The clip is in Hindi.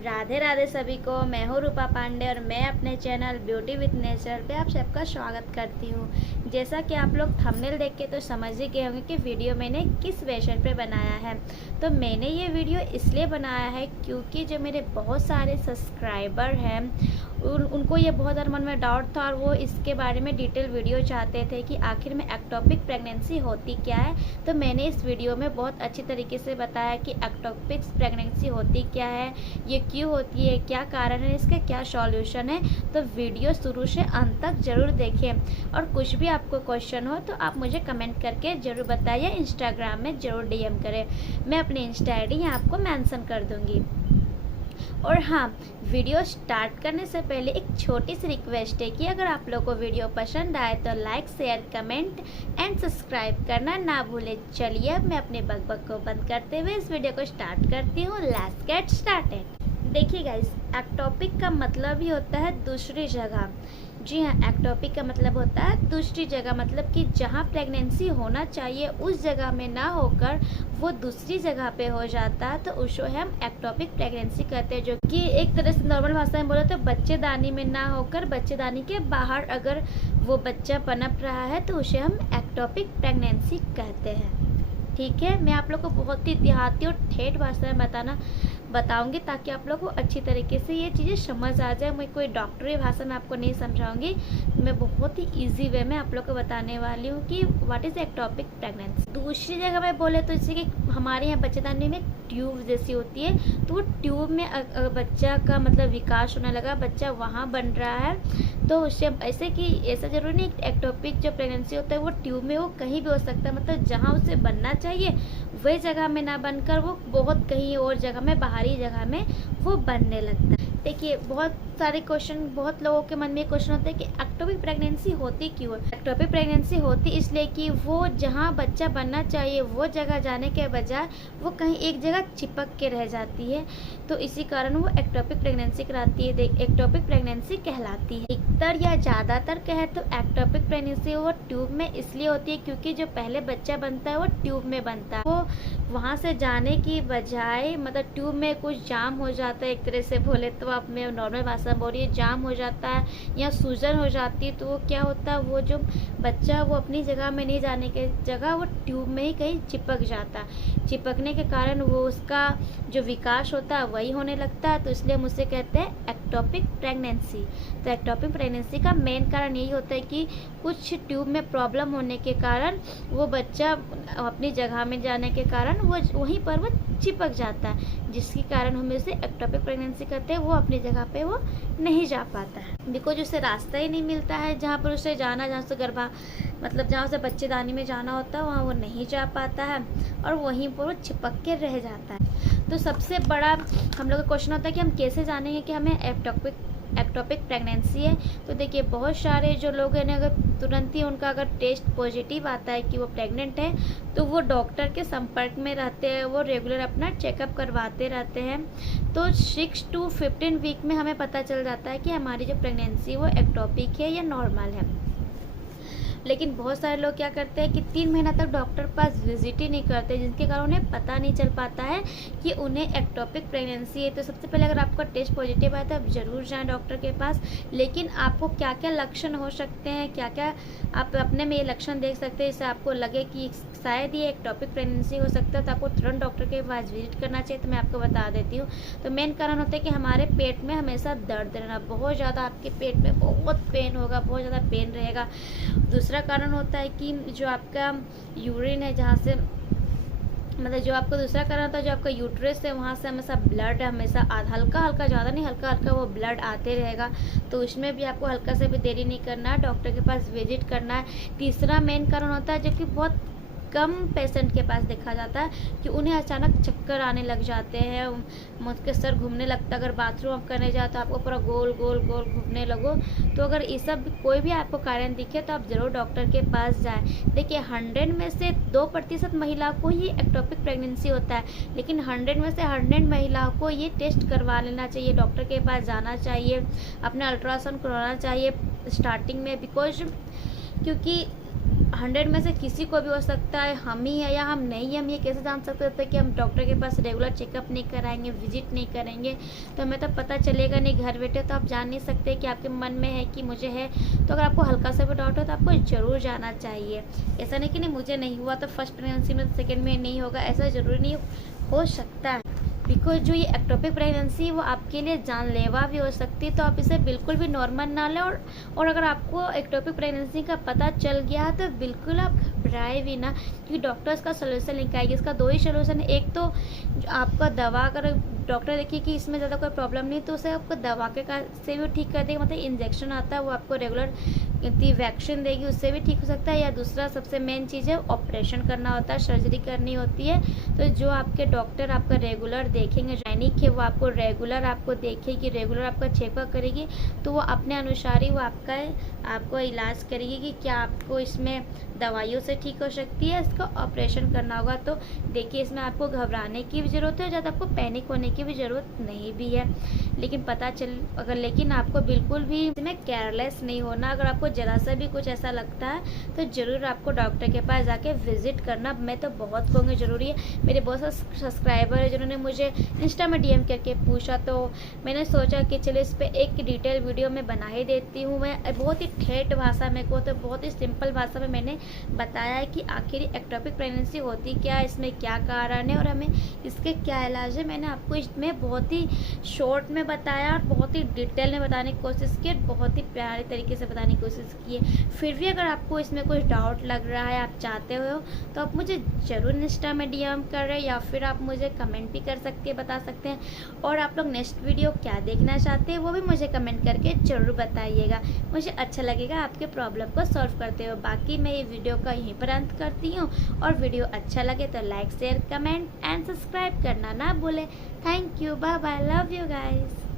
राधे राधे सभी को। मैं हूँ रूपा पांडे और मैं अपने चैनल ब्यूटी विद नेचर पे आप सबका स्वागत करती हूँ। जैसा कि आप लोग थंबनेल देख के तो समझ ही गए होंगे कि वीडियो मैंने किस विषय पे बनाया है। तो मैंने ये वीडियो इसलिए बनाया है क्योंकि जो मेरे बहुत सारे सब्सक्राइबर हैं उनको ये बहुत ज़्यादा मन में डाउट था और वो इसके बारे में डिटेल वीडियो चाहते थे कि आखिर में एक्टोपिक प्रेगनेंसी होती क्या है। तो मैंने इस वीडियो में बहुत अच्छी तरीके से बताया कि एक्टोपिक प्रेगनेंसी होती क्या है, ये क्यों होती है, क्या कारण है, इसका क्या सॉल्यूशन है। तो वीडियो शुरू से अंत तक ज़रूर देखें और कुछ भी आपको क्वेश्चन हो तो आप मुझे कमेंट करके ज़रूर बताइए, इंस्टाग्राम में ज़रूर डीएम करें। मैं अपनी इंस्टा आई डी आपको मेंशन कर दूँगी। और हाँ, वीडियो स्टार्ट करने से पहले एक छोटी सी रिक्वेस्ट है कि अगर आप लोगों को वीडियो पसंद आए तो like, share, comment and subscribe करना ना भूलें। चलिए अब मैं अपने बकबक को बंद करते हुए इस वीडियो को स्टार्ट करती हूँ। Let's get started. देखिए गाइस, एक्टोपिक का मतलब ही होता है दूसरी जगह। जी हाँ, एक्टोपिक का मतलब होता है दूसरी जगह, मतलब कि जहाँ प्रेगनेंसी होना चाहिए उस जगह में ना होकर वो दूसरी जगह पे हो जाता है, तो उसको हम एक्टोपिक प्रेगनेंसी कहते हैं। जो कि एक तरह से नॉर्मल भाषा में बोले तो बच्चेदानी में ना होकर बच्चेदानी के बाहर अगर वो बच्चा पनप रहा है तो उसे हम एक्टोपिक प्रेगनेंसी कहते हैं। ठीक है, मैं आप लोग को बहुत ही देहाती और ठेठ भाषा में बताऊंगी ताकि आप लोग को अच्छी तरीके से ये चीज़ें समझ आ जाए। मैं कोई डॉक्टरी भाषा में आपको नहीं समझाऊंगी, मैं बहुत ही इजी वे में आप लोग को बताने वाली हूँ कि व्हाट इज़ एक्टोपिक प्रेगनेंसी। दूसरी जगह में बोले तो जैसे कि हमारे यहाँ बच्चेदानी में ट्यूब जैसी होती है, तो वो ट्यूब में बच्चा का मतलब विकास होने लगा, बच्चा वहाँ बन रहा है, तो उससे ऐसे कि ऐसा जरूरी नहीं एक्टोपिक जो प्रेगनेंसी होता है वो ट्यूब में, वो कहीं भी हो सकता है। मतलब जहाँ उसे बनना चाहिए वही जगह में ना बनकर वो बहुत कहीं और जगह में, बाहरी जगह में वो बनने लगता है। देखिए, बहुत सारे क्वेश्चन, बहुत लोगों के मन में क्वेश्चन होता है कि एक्टोपिक प्रेगनेंसी होती क्यों है। एक्टोपिक प्रेगनेंसी होती इसलिए कि वो जहाँ बच्चा बनना चाहिए वो जगह जाने के बजाय वो कहीं एक जगह चिपक के रह जाती है, तो इसी कारण वो एक्टोपिक प्रेगनेंसी कहलाती है, एक्टोपिक प्रेगनेंसी कहलाती है। अधिकतर या ज़्यादातर कहे तो एक्टोपिक प्रेगनेंसी वो ट्यूब में इसलिए होती है क्योंकि जो पहले बच्चा बनता है वो ट्यूब में बनता है, वो वहाँ से जाने की बजाय मतलब ट्यूब में कुछ जाम हो जाता है, एक तरह से बोले तो आप में नॉर्मल भाषा में बोलिए जाम हो जाता है या सूजन हो जाती है, तो वो क्या होता है, वो जो बच्चा वो अपनी जगह में नहीं जाने के जगह वो ट्यूब में ही कहीं चिपक जाता है। चिपकने के कारण वो उसका जो विकास होता है वही होने लगता है, तो इसलिए हम उसे कहते हैं एक्टोपिक प्रेगनेंसी। तो एक्टोपिक प्रेगनेंसी का मेन कारण यही होता है कि कुछ ट्यूब में प्रॉब्लम होने के कारण वो बच्चा अपनी जगह में जाने के कारण वो वहीं पर वो चिपक जाता है, जिसके कारण हम इसे एक्टोपिक प्रेगनेंसी कहते हैं। वो अपनी जगह पे वो नहीं जा पाता है, बिकॉज उसे रास्ता ही नहीं मिलता है जहाँ पर उसे जाना, जहाँ से मतलब जहाँ से बच्चेदानी में जाना होता है वहाँ वो नहीं जा पाता है और वहीं पर वो चिपक के रह जाता है। तो सबसे बड़ा हम लोग का क्वेश्चन होता है कि हम कैसे जानेंगे कि हमें एक्टोपिक प्रेगनेंसी है। तो देखिए, बहुत सारे जो लोग हैं अगर तुरंत ही उनका अगर टेस्ट पॉजिटिव आता है कि वो प्रेग्नेंट है तो वो डॉक्टर के संपर्क में रहते हैं, वो रेगुलर अपना चेकअप करवाते रहते हैं। तो 6 to 15 वीक में हमें पता चल जाता है कि हमारी जो प्रेगनेंसी वो एक्टोपिक है या नॉर्मल है। लेकिन बहुत सारे लोग क्या करते हैं कि 3 महीना तक डॉक्टर पास विजिट ही नहीं करते, जिसके कारण उन्हें पता नहीं चल पाता है कि उन्हें एक्टोपिक प्रेगनेंसी है। तो सबसे पहले अगर आपका टेस्ट पॉजिटिव आया तो आप ज़रूर जाएं डॉक्टर के पास। लेकिन आपको क्या क्या लक्षण हो सकते हैं, क्या क्या आप अपने में ये लक्षण देख सकते हैं, इससे आपको लगे कि शायद ये एक्टोपिक प्रेगनेंसी हो सकता है, तो आपको तुरंत डॉक्टर के पास विजिट करना चाहिए। तो मैं आपको बता देती हूँ। तो मेन कारण होता है कि हमारे पेट में हमेशा दर्द रहना, बहुत ज़्यादा आपके पेट में बहुत पेन होगा, बहुत ज़्यादा पेन रहेगा। दूसरा कारण होता है कि जो आपका यूरिन है, जहाँ से मतलब जो आपका दूसरा कारण होता है जो आपका यूट्रस है वहाँ से हमेशा ब्लड हमेशा हल्का हल्का, ज़्यादा नहीं, हल्का हल्का वो ब्लड आते रहेगा। तो उसमें भी आपको हल्का से भी देरी नहीं करना है, डॉक्टर के पास विजिट करना है। तीसरा मेन कारण होता है जो कि बहुत कम पेशेंट के पास देखा जाता है कि उन्हें अचानक चक्कर आने लग जाते हैं, उनके सर घूमने लगता है। अगर बाथरूम आप करने जाओ तो आपको पूरा गोल गोल गोल घूमने लगो। तो अगर ये सब कोई भी आपको कारण दिखे तो आप ज़रूर डॉक्टर के पास जाएं। देखिए, 100 में से 2% महिलाओं को ही एक्टोपिक प्रेगनेंसी होता है, लेकिन 100 में से 100 महिलाओं को ये टेस्ट करवा लेना चाहिए, डॉक्टर के पास जाना चाहिए, अपना अल्ट्रासाउंड करवाना चाहिए स्टार्टिंग में, क्योंकि 100 में से किसी को भी हो सकता है, हम ही है या हम नहीं, हम ये कैसे जान सकते थे कि हम डॉक्टर के पास रेगुलर चेकअप नहीं कराएंगे, विजिट नहीं करेंगे, तो हमें तो पता चलेगा नहीं घर बैठे। तो आप जान नहीं सकते कि आपके मन में है कि मुझे है। तो अगर आपको हल्का सा भी डाउट हो तो आपको ज़रूर जाना चाहिए। ऐसा नहीं कि नहीं मुझे नहीं हुआ तो फर्स्ट प्रेगनेंसी में सेकेंड में नहीं होगा, ऐसा ज़रूरी नहीं हो सकता है। बिकॉज जो ये एक्टोपिक प्रेगनेंसी है वो आपके लिए जानलेवा भी हो सकती है, तो आप इसे बिल्कुल भी नॉर्मल ना लें। और अगर आपको एक्टोपिक प्रेगनेंसी का पता चल गया है तो बिल्कुल आप घबराए भी ना, क्योंकि डॉक्टर्स का सोल्यूशन निकालिए। इसका 2 ही सोल्यूशन है। एक तो आपका दवा, अगर डॉक्टर देखिए कि इसमें ज़्यादा कोई प्रॉब्लम नहीं तो उसे आपको दवा के से भी ठीक कर देगा, मतलब इंजेक्शन आता है वो आपको रेगुलर वैक्सीन देगी, उससे भी ठीक हो सकता है। या दूसरा सबसे मेन चीज़ है ऑपरेशन करना होता है, सर्जरी करनी होती है। तो जो आपके डॉक्टर आपका रेगुलर देखेंगे, गायनिक है वो आपको रेगुलर आपको देखेगी, रेगुलर आपका चेकअप करेगी, तो वो अपने अनुसार ही वो आपको इलाज करेगी कि क्या आपको इसमें दवाइयों से ठीक हो सकती है, इसका ऑपरेशन करना होगा। तो देखिए इसमें आपको घबराने की भी ज़रूरत है और ज़्यादा आपको पैनिक होने की भी ज़रूरत नहीं भी है। लेकिन आपको बिल्कुल भी इसमें केयरलेस नहीं होना। अगर आपको ज़रा सा भी कुछ ऐसा लगता है तो ज़रूर आपको डॉक्टर के पास जाके विजिट करना, मैं तो बहुत कहूँगी ज़रूरी है। मेरे बहुत सारे सब्सक्राइबर है जिन्होंने मुझे इंस्टा में DM करके पूछा, तो मैंने सोचा कि चलो इस पर एक डिटेल वीडियो मैं बना ही देती हूँ। मैं बहुत ही ठेठ भाषा में को तो बहुत ही सिंपल भाषा में मैंने बताया है कि आखिर एक्टोपिक प्रेगनेंसी होती क्या है, इसमें क्या कारण है और हमें इसके क्या इलाज है। मैंने आपको इसमें बहुत ही शॉर्ट में बताया और बहुत ही डिटेल में बताने की कोशिश की और बहुत ही प्यारे तरीके से बताने की कोशिश की है। फिर भी अगर आपको इसमें कुछ डाउट लग रहा है, आप चाहते हो तो आप मुझे ज़रूर इंस्टा में DM कर रहे हैं या फिर आप मुझे कमेंट भी कर सकते हैं, बता सकते हैं। और आप लोग नेक्स्ट वीडियो क्या देखना चाहते हैं वो भी मुझे कमेंट करके ज़रूर बताइएगा, मुझे अच्छा लगेगा आपके प्रॉब्लम को सॉल्व करते हुए। बाकी मैं ये वीडियो का यहीं पर अंत करती हूँ और वीडियो अच्छा लगे तो like share comment and subscribe करना ना भूलें। Thank you, bye bye, love you guys.